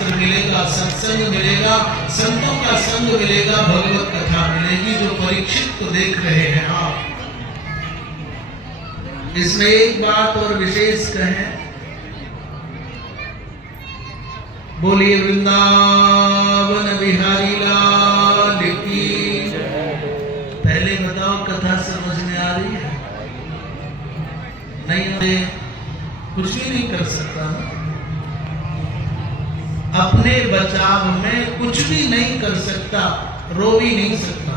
शास्त्र मिलेगा, सत्संग मिलेगा, संतों का संग मिलेगा, भगवत कथा मिलेगी, जो परीक्षित को देख रहे हैं आप। इसमें एक बात और विशेष कहें, बोलिए वृंदावन बिहारी लाल की। पहले बताओ, कथा समझ में आ रही है? नहीं, कुछ भी नहीं कर सकता ना, अपने बचाव में कुछ भी नहीं कर सकता, रो भी नहीं सकता,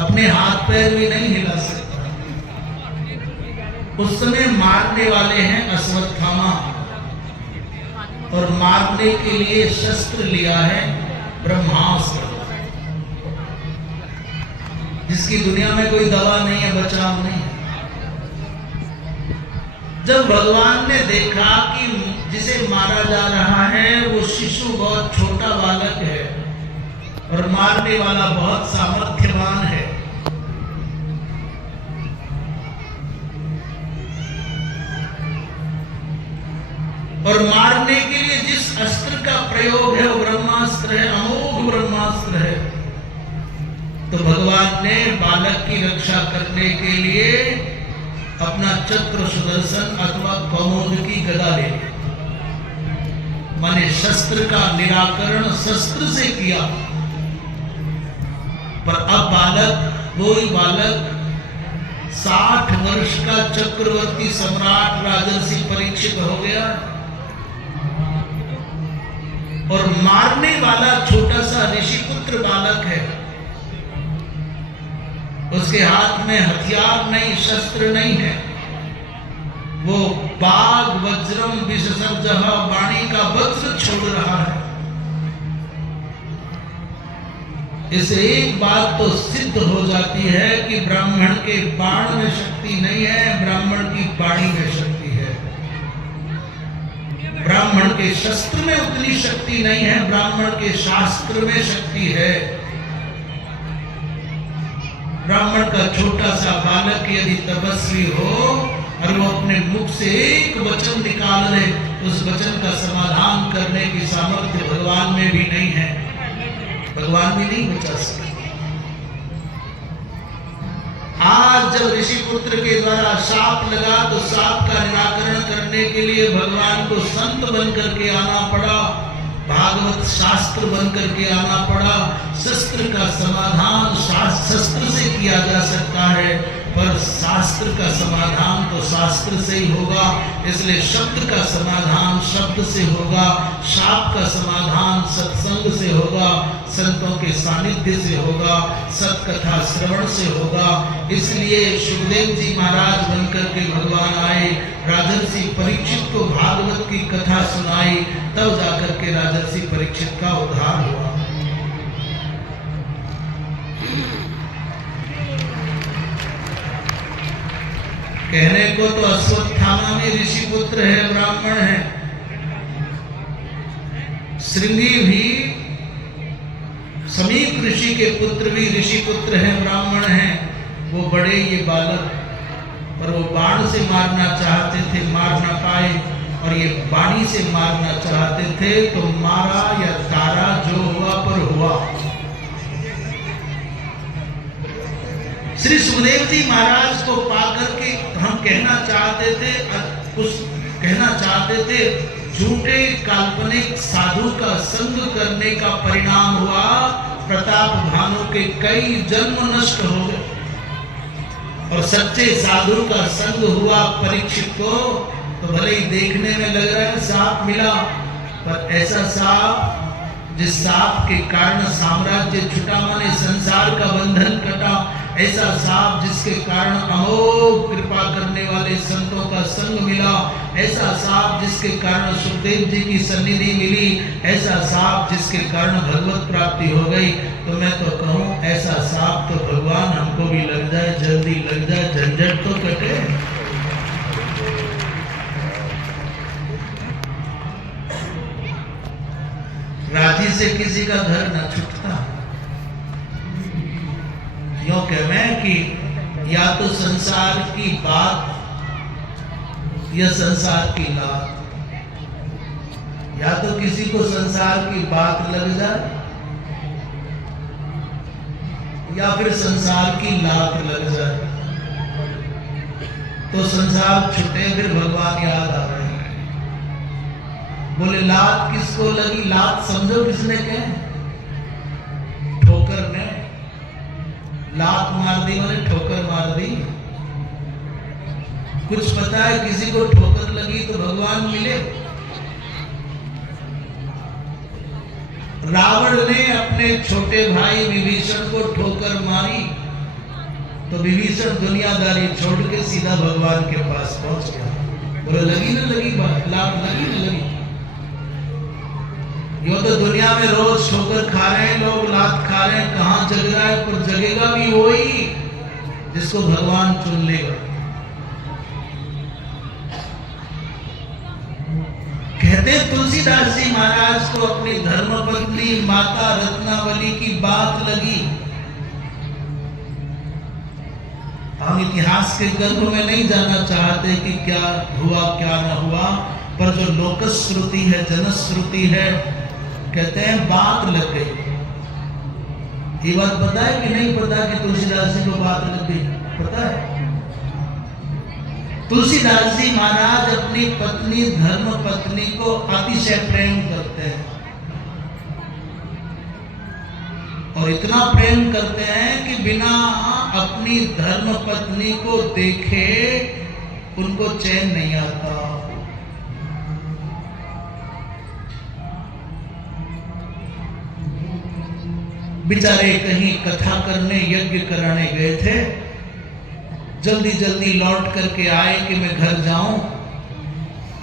अपने हाथ पैर भी नहीं हिला सकता। उस समय मारने वाले हैं अश्वत्थामा, और मारने के लिए शस्त्र लिया है ब्रह्मास्त्र, जिसकी दुनिया में कोई दवा नहीं है, बचाव नहीं है। जब भगवान ने देखा कि जिसे मारा जा रहा है वो शिशु बहुत छोटा बालक है और मारने वाला बहुत सामर्थ्यवान है, और मारने के लिए जिस अस्त्र का प्रयोग है वो ब्रह्मास्त्र है, अमोघ ब्रह्मास्त्र है, तो भगवान ने बालक की रक्षा करने के लिए अपना चक्र सुदर्शन अथवा कौमुद की गदा ले ली। माने शस्त्र का निराकरण शस्त्र से किया। पर अब बालक, वही बालक 60 वर्ष का चक्रवर्ती सम्राट राजर्षि परीक्षित हो गया, और मारने वाला छोटा सा ऋषिपुत्र बालक है। उसके हाथ में हथियार नहीं, शस्त्र नहीं है, वो बाघ वज्रम विशेषज्ञ वाणी का वज्र छोड़ रहा है। इसे एक बात तो सिद्ध हो जाती है कि ब्राह्मण के बाण में शक्ति नहीं है, ब्राह्मण की वाणी में शक्ति है। ब्राह्मण के शस्त्र में उतनी शक्ति नहीं है, ब्राह्मण के शास्त्र में शक्ति है। ब्राह्मण का छोटा सा बालक यदि तपस्वी हो और वो अपने मुख से एक वचन निकाल ले, उस वचन का समाधान करने की सामर्थ्य भगवान में भी नहीं है, भगवान भी नहीं बचा सकते। आज जब ऋषि पुत्र के द्वारा शाप लगा तो शाप का निराकरण करने के लिए भगवान को संत बन करके आना पड़ा, भागवत शास्त्र बन करके आना पड़ा। शस्त्र का समाधान शस्त्र से किया जा सकता है, पर शास्त्र का समाधान तो शास्त्र से ही होगा। इसलिए शब्द का समाधान शब्द से होगा, शाप का समाधान सत्संग से होगा, संतों के सानिध्य से होगा, सत्कथा श्रवण से होगा। इसलिए सुखदेव जी महाराज बनकर के भगवान आए, राजर्षि परीक्षित को भागवत की कथा सुनाई, तब जाकर के राजर्षि परीक्षित का उद्धार हुआ। कहने को तो अश्वत्थामा भी ऋषि पुत्र है, ब्राह्मण है, श्रृंगी भी समीप ऋषि के पुत्र भी ऋषि पुत्र हैं, ब्राह्मण हैं। वो बड़े ये बालक, पर वो बाण से मारना चाहते थे, मार ना पाए, और ये बाणी से मारना चाहते थे तो मारा या तारा, जो हुआ पर हुआ। श्री सुखदेव जी महाराज को पाकर के हम कहना चाहते थे झूठे काल्पनिक साधु का संग करने का परिणाम हुआ प्रताप भानु के कई जन्म नष्ट हो गए, और सच्चे साधु का संग हुआ परीक्षित को, तो भले ही देखने में लग रहा है सांप मिला, पर ऐसा सांप जिस सांप के कारण साम्राज्य छुटा, माने संसार का बंधन कटा, ऐसा सांप जिसके कारण अमोघ कृपा करने वाले संतों का संग मिला, ऐसा सांप जिसके कारण सुखदेव जी की सन्निधि मिली, ऐसा सांप जिसके कारण भगवत प्राप्ति हो गई। तो मैं तो कहूँ ऐसा सांप तो भगवान हमको भी लग जाए, जल्दी लग जाए, झंझट तो कटे। राजी से किसी का घर न छूटता। यूं कहवे कि या तो संसार की बात या संसार की लात। या तो किसी को संसार की बात लग जाए या फिर संसार की लात लग जाए, तो संसार छुटे, फिर भगवान याद आ रहे हैं। बोले लात किसको लगी? लात समझो किसने कहे? ठोकर ने। लात मार दी मैंने, ठोकर मार दी। कुछ पता है किसी को ठोकर लगी तो भगवान मिले? रावण ने अपने छोटे भाई विभीषण को ठोकर मारी तो विभीषण दुनियादारी छोड़ के सीधा भगवान के पास पहुंच गया। बोले लगी ना लगी बात, लात लगी ना लगी। यो तो दुनिया में रोज ठोकर खा रहे हैं लोग, लात खा रहे हैं, कहां जग रहा है? पर जगेगा भी वही जिसको भगवान चुन लेगा। कहते तुलसीदास जी महाराज को अपनी धर्मपत्नी माता रत्नावली की बात लगी। हम इतिहास के गर्भ में नहीं जाना चाहते कि क्या हुआ क्या न हुआ, पर जो लोकश्रुति है, जनश्रुति है, कहते हैं बात लग गई। ये बात पता है कि नहीं पता कि तुलसीदास जी को बात लग गई? पता है? तुलसीदास जी महाराज अपनी पत्नी धर्म पत्नी को अतिशय प्रेम करते हैं और इतना प्रेम करते हैं कि बिना अपनी धर्म पत्नी को देखे उनको चैन नहीं आता। बेचारे कहीं कथा करने यज्ञ कराने गए थे, जल्दी जल्दी लौट करके आए कि मैं घर जाऊं,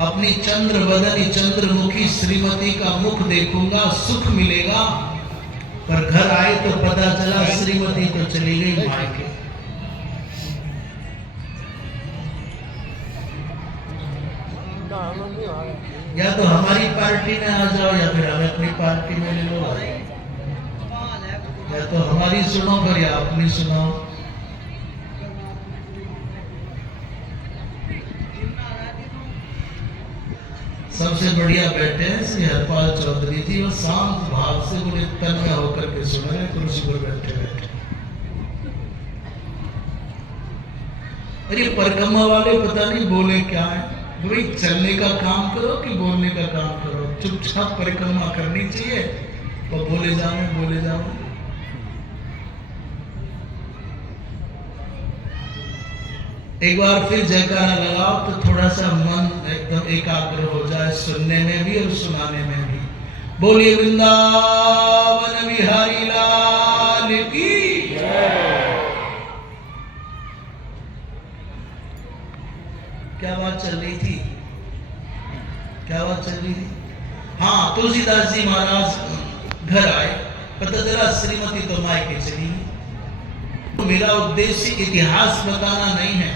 अपनी चंद्र बदनी चंद्रमुखी श्रीमती का मुख देखूंगा, सुख मिलेगा। पर घर आए तो पता चला श्रीमती तो चली गई मायके। या तो हमारी पार्टी में आ जाओ या फिर हमें अपनी पार्टी में ले लो। या तो हमारी सुनो फिर या अपनी सुनाओ। सबसे बढ़िया बैठे हैं श्री हरपाल चौधरी जी, और शांत भाव से बड़े तन्मय होकर के सुन रहे, कुर्सी पर बैठे बैठे। अरे परिक्रमा वाले पता नहीं बोले क्या है, भाई चलने का काम करो कि बोलने का काम करो, चुपचाप परिक्रमा करनी चाहिए और बोले जाओ बोले जाओ। एक बार फिर जयकारा लगाओ तो थोड़ा सा मन एकदम एकाग्र हो जाए, सुनने में भी और सुनाने में भी। बोलिए वृंदावन बिहारी लाल की। क्या बात चल रही थी? क्या बात चल रही थी? हाँ, तुलसीदास जी महाराज घर आए, पता चला श्रीमती तो मायके चली। मेरा उद्देश्य इतिहास बताना नहीं है,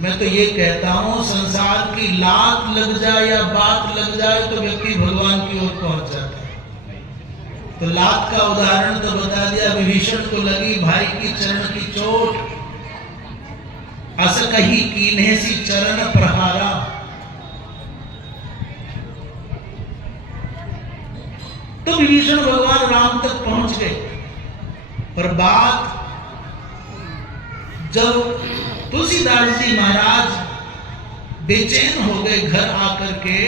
मैं तो ये कहता हूं संसार की लात लग जाए या बात लग जाए तो व्यक्ति भगवान की ओर पहुंच जाता है। तो लात का उदाहरण तो बता दिया, विभीषण को लगी भाई की चरण की चोट, अस कही कीन्हे सी चरण प्रहारा। तो विभीषण भगवान राम तक पहुंच गए, पर बात जब तुलसीदास जी महाराज बेचैन हो गए घर आकर के,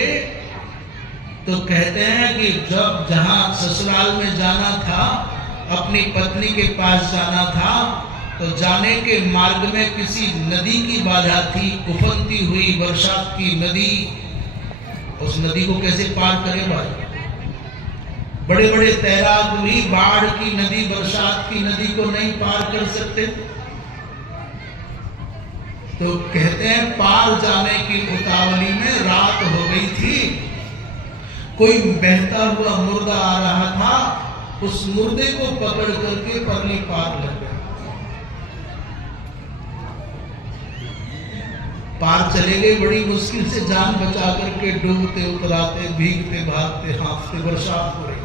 तो कहते हैं कि जब जहां ससुराल में जाना था, अपनी पत्नी के पास जाना था, तो जाने के मार्ग में किसी नदी की बाधा थी, उफनती हुई बरसात की नदी। उस नदी को कैसे पार करें भाई? बड़े बड़े तैराक भी बाढ़ की नदी, बरसात की नदी को नहीं पार कर सकते। तो कहते हैं पार जाने की उतावली में रात हो गई थी, कोई बहता हुआ मुर्दा आ रहा था, उस मुर्दे को पकड़ करके परली पार लग गए। पार चले गए, बड़ी मुश्किल से जान बचा करके, डूबते उतराते, भीगते भागते, हाँफते, बरसात हो रही थी।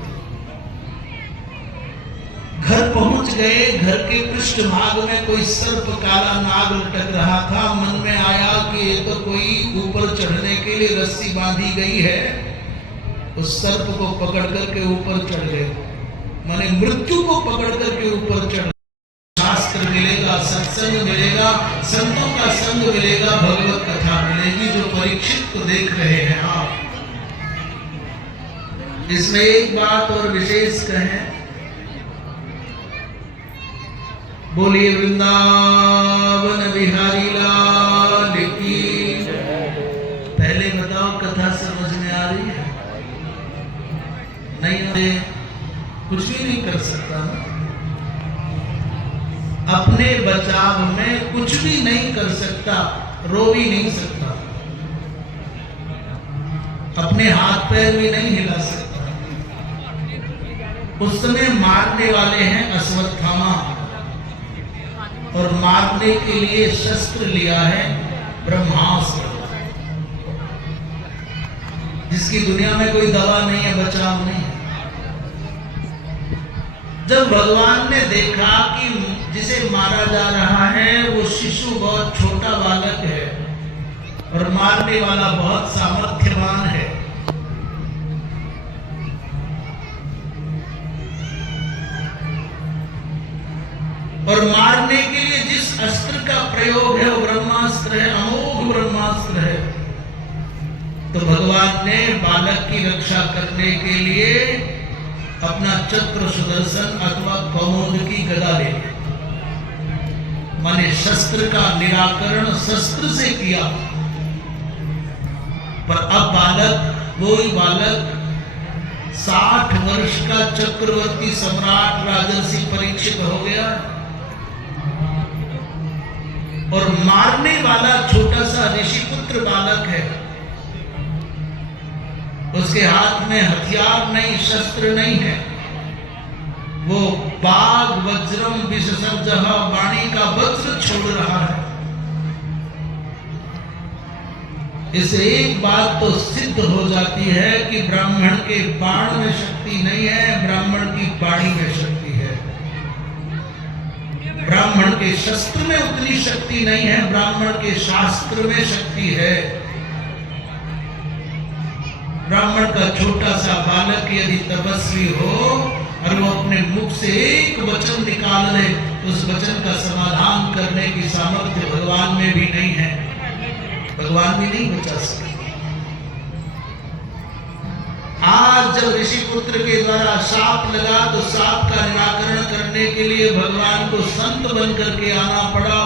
घर पहुंच गए। घर के पृष्ठभाग में कोई सर्प काला नाग लटक रहा था। मन में आया कि ये तो कोई ऊपर चढ़ने के लिए रस्सी बांधी गई है। उस सर्प को पकड़ करके ऊपर चढ़ गए, माने मृत्यु को पकड़ करके ऊपर चढ़। शास्त्र मिलेगा, सत्संग मिलेगा, संतों का संग मिलेगा, भगवत कथा मिलेगी, जो परीक्षित को देख रहे हैं आप। इसमें एक बात और विशेष कहें, बोलिए वृंदावन बिहारी लाल की। पहले बताओ, कथा समझ में आ रही है? नहीं, कुछ भी नहीं कर सकता ना, अपने बचाव में कुछ भी नहीं कर सकता, रो भी नहीं सकता, अपने हाथ पैर भी नहीं हिला सकता। उस समय मारने वाले हैं अश्वत्थामा, और मारने के लिए शस्त्र लिया है ब्रह्मास्त्र, जिसकी दुनिया में कोई दवा नहीं है, बचाव नहीं है। जब भगवान ने देखा कि जिसे मारा जा रहा है वो शिशु बहुत छोटा बालक है और मारने वाला बहुत सामर्थ्यवान है, और मारने के लिए जिस अस्त्र का प्रयोग है वो ब्रह्मास्त्र है, अमोघ ब्रह्मास्त्र है, तो भगवान ने बालक की रक्षा करने के लिए अपना चक्र सुदर्शन अथवा कौमुद की गदा ले ली। माने शस्त्र का निराकरण शस्त्र से किया। पर अब बालक, वही बालक 60 वर्ष का चक्रवर्ती सम्राट राजर्षि परीक्षित हो गया, और मारने वाला छोटा सा ऋषिपुत्र बालक है। उसके हाथ में हथियार नहीं, शस्त्र नहीं है, वो बाघ वज्रम विशेषज्ञ वाणी का वज्र छोड़ रहा है। इससे एक बात तो सिद्ध हो जाती है कि ब्राह्मण के बाण में शक्ति नहीं है, ब्राह्मण की वाणी में शक्ति है। ब्राह्मण के शस्त्र में उतनी शक्ति नहीं है, ब्राह्मण के शास्त्र में शक्ति है। ब्राह्मण का छोटा सा बालक यदि तपस्वी हो और वो अपने मुख से एक वचन निकाल ले, उस वचन का समाधान करने की सामर्थ्य भगवान में भी नहीं है, भगवान भी नहीं बचा सकते। आज जब ऋषि पुत्र के द्वारा शाप लगा तो शाप का निराकरण करने के लिए भगवान को संत बनकर के आना पड़ा,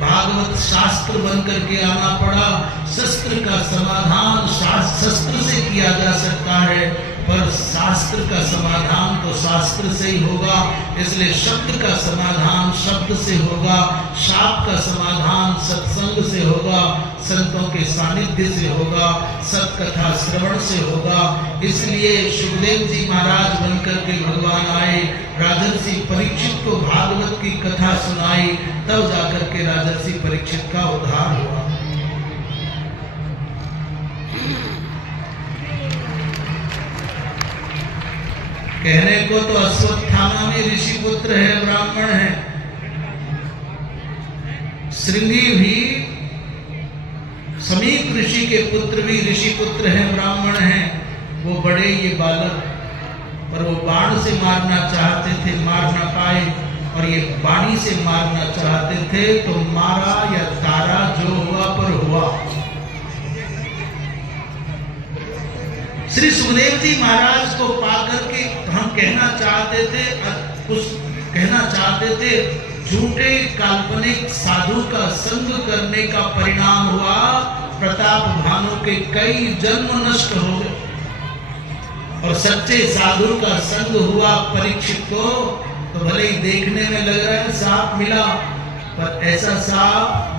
भागवत शास्त्र बनकर के आना पड़ा। शस्त्र का समाधान शस्त्र से किया जा सकता है, पर शास्त्र का समाधान तो शास्त्र से ही होगा। इसलिए शब्द का समाधान शब्द से होगा, शाप का समाधान सत्संग से होगा, संतों के सानिध्य से होगा, सत्कथा श्रवण से होगा। इसलिए सुखदेव जी महाराज बनकर के भगवान आए, राजर्षि परीक्षित को भागवत की कथा सुनाई, तब जाकर के राजर्षि परीक्षित का उद्धार हुआ। कहने को तो अश्वत्थामा भी ऋषि पुत्र है, ब्राह्मण है, श्रृंगी भी समीप ऋषि के पुत्र भी ऋषि पुत्र है, ब्राह्मण है। वो बड़े ये बालक, पर वो बाण से मारना चाहते थे, मार ना पाए, और ये बाणी से मारना चाहते थे, तो मारा या तारा, जो हुआ पर हुआ। श्री सुखदेव जी महाराज को पाकर के हम कहना चाहते थे झूठे काल्पनिक साधु का संग करने का परिणाम हुआ प्रताप भानु के कई जन्म नष्ट हो गए, और सच्चे साधु का संग हुआ परीक्षित को। तो भले ही देखने में लग रहा है सांप मिला, पर ऐसा सांप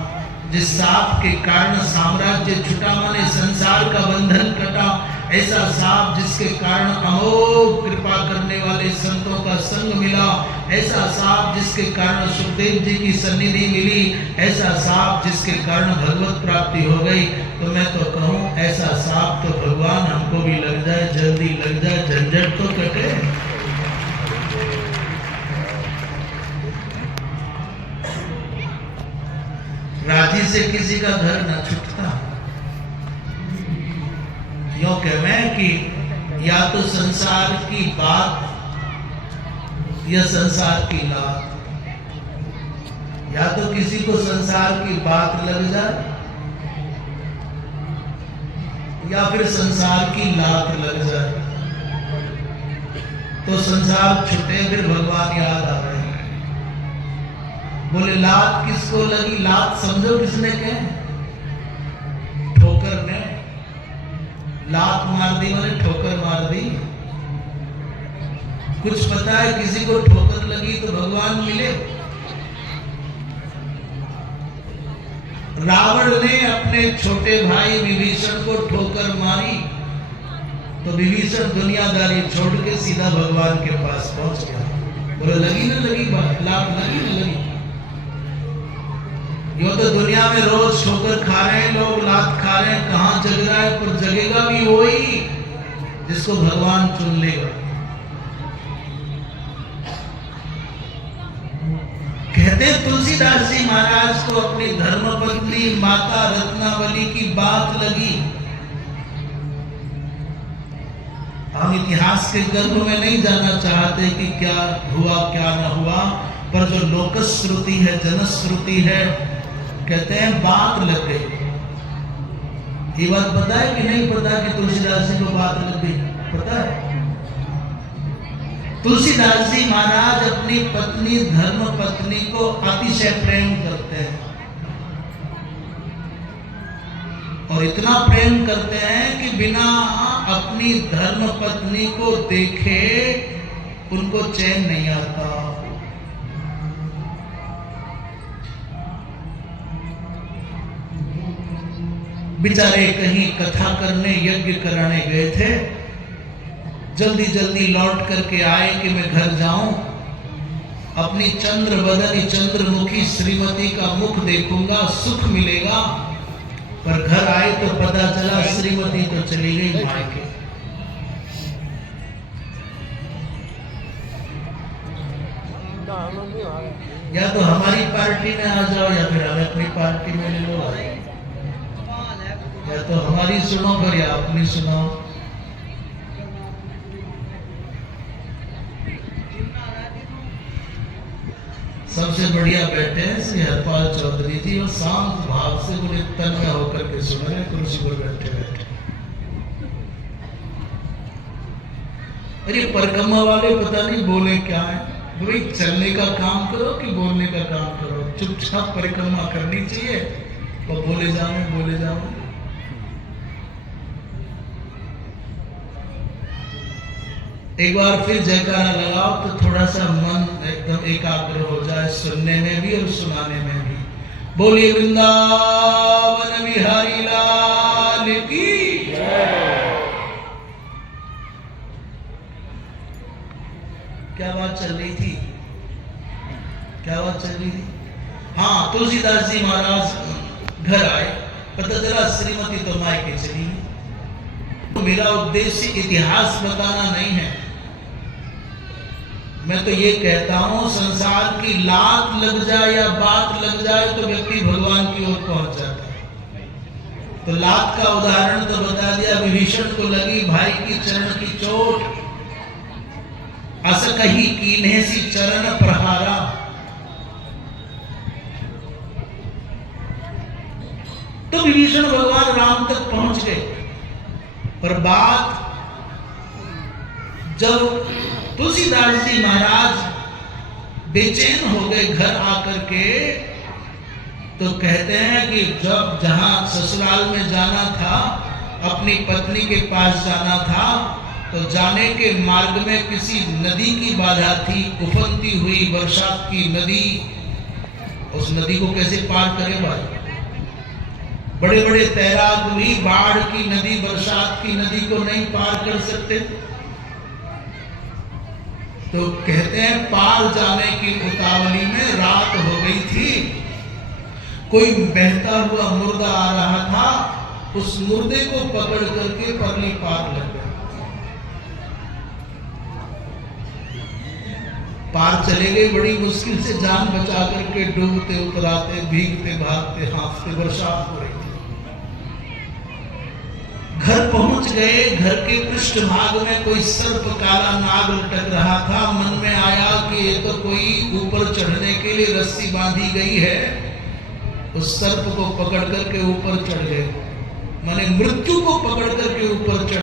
जिस सांप के कारण साम्राज्य छुटा, माने संसार का बंधन कटा, ऐसा सांप जिसके कारण अमोघ कृपा करने वाले संतों का संग मिला, ऐसा सांप जिसके कारण सुखदेव जी की सन्निधि मिली, ऐसा सांप जिसके कारण भगवत प्राप्ति हो गई। तो मैं तो कहूँ ऐसा सांप तो भगवान हमको भी लग जाए, जल्दी लग जाए, झंझट तो कटे। से किसी का घर न छूटता। यूं कहवे कि या तो संसार की बात या संसार की लात, या तो किसी को संसार की बात लग जाए या फिर संसार की लात लग जाए, तो संसार छूटे फिर भगवान याद आ रहे हैं। बोले लात किसको लगी? लात समझो किसने कहे? ठोकर ने। लात मार दी मैंने ठोकर मार दी। कुछ पता है किसी को ठोकर लगी तो भगवान मिले? रावण ने अपने छोटे भाई विभीषण को ठोकर मारी तो विभीषण दुनियादारी छोड़ के सीधा भगवान के पास पहुंच गया। बोले लगी ना लगी बात, लात लगी ना लगी। यो तो दुनिया में रोज ठोकर खा रहे हैं लोग, लात खा रहे हैं, कहां जग रहा है? पर जगेगा भी वही जिसको भगवान चुन लेगा। कहते तुलसीदास जी महाराज को अपनी धर्मपत्नी माता रत्नावली की बात लगी। हम इतिहास के गर्भ में नहीं जाना चाहते कि क्या हुआ क्या न हुआ, पर जो लोकश्रुति है, जनश्रुति है, कहते हैं बात लग गई। ये बात पता है कि नहीं पता कि तुलसीदास जी को बात लग गई? पता है? तुलसीदास जी महाराज अपनी पत्नी धर्म पत्नी को अतिशय प्रेम करते हैं और इतना प्रेम करते हैं कि बिना अपनी धर्म पत्नी को देखे उनको चैन नहीं आता। बेचारे कहीं कथा करने यज्ञ कराने गए थे, जल्दी जल्दी लौट करके आए कि मैं घर जाऊं, अपनी चंद्र बदनी चंद्रमुखी श्रीमती का मुख देखूंगा, सुख मिलेगा। पर घर आए तो पता चला श्रीमती तो चली गई मायके। या तो हमारी पार्टी में आ जाओ या फिर हमें अपनी पार्टी में ले लो। या तो हमारी सुनो पर या अपनी सुनो। सबसे बढ़िया बैठे हैं श्री हरपाल चौधरी जी और शांत भाव से बड़े तन्मय होकर के सुन रहे, कुर्सी पर बैठे बैठे। अरे परिक्रमा वाले पता नहीं बोले क्या है। भाई चलने का काम करो कि बोलने का काम करो? चुपचाप परिक्रमा करनी चाहिए और बोले जाओ बोले जाओ। एक बार फिर जयकारा लगाओ तो थोड़ा सा मन एकदम एकाग्र हो जाए, सुनने में भी और सुनाने में भी। बोलिए वृंदावन बिहारी लाल की। क्या बात चल रही थी? क्या बात चल रही थी? हाँ, तुलसीदास जी महाराज घर आए, पता चला श्रीमती तो मायके चली। तो मेरा उद्देश्य इतिहास बताना नहीं है, मैं तो ये कहता हूं संसार की लात लग जाए या बात लग जाए तो व्यक्ति भगवान की ओर पहुंच जाता है। तो लात का उदाहरण तो बता दिया, विभीषण को लगी भाई की चरण की चोट, अस कही कीन्हे सी चरण प्रहारा। तो विभीषण भगवान राम तक पहुंच गए। पर बात जब तुलसीदास जी महाराज बेचैन हो गए घर आकर के, तो कहते हैं कि जब जहां ससुराल में जाना था, अपनी पत्नी के पास जाना था, तो जाने के मार्ग में किसी नदी की बाधा थी, उफनती हुई बरसात की नदी। उस नदी को कैसे पार करे भाई? बड़े बड़े तैराक भी बाढ़ की नदी, बरसात की नदी को नहीं पार कर सकते। तो कहते हैं पार जाने की उतावली में रात हो गई थी, कोई बहता हुआ मुर्दा आ रहा था, उस मुर्दे को पकड़ करके परली पार लग गया। पार चले गए, बड़ी मुश्किल से जान बचा करके, डूबते उतराते, भीगते भागते, हाँफते, बरसात हो रही थी। घर पहुंच गए, घर के पृष्ठभाग में कोई सर्प काला नाग लटक रहा था। मन में आया कि ये तो कोई ऊपर चढ़ने के लिए रस्सी बांधी गई है। उस सर्प को पकड़ करके ऊपर चढ़ गए, माने मृत्यु को पकड़ करके ऊपर चढ़